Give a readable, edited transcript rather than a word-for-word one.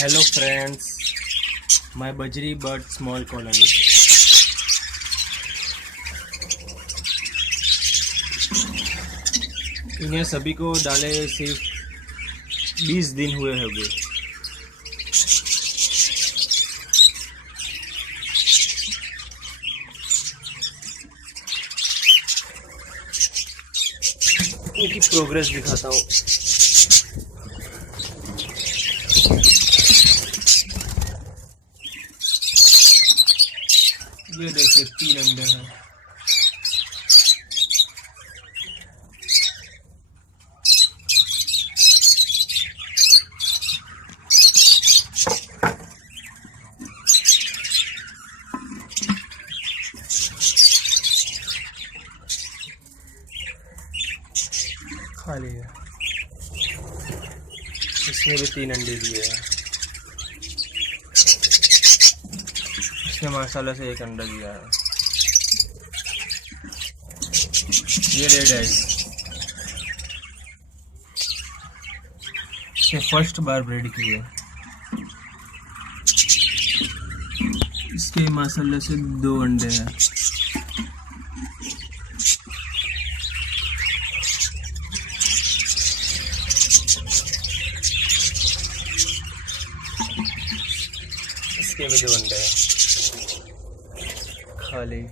Hello friends, my Bajri Bird Small Colony. इन्हें सभी को डाले सिर्फ 20 दिन हुए होंगे। इनकी प्रोग्रेस दिखाता हूँ। ये देखिए 3 अंडे हैं। खाली है। इसमें भी 3 अंडे दिए हैं। इसने माशाल्लाह से 1 अंडा दिया है। ये रेड है। इसने फर्स्ट बार ब्रीड की है। इसके माशाल्लाह से 2 अंडे हैं। इसके भी 2 अंडे हैं। खाली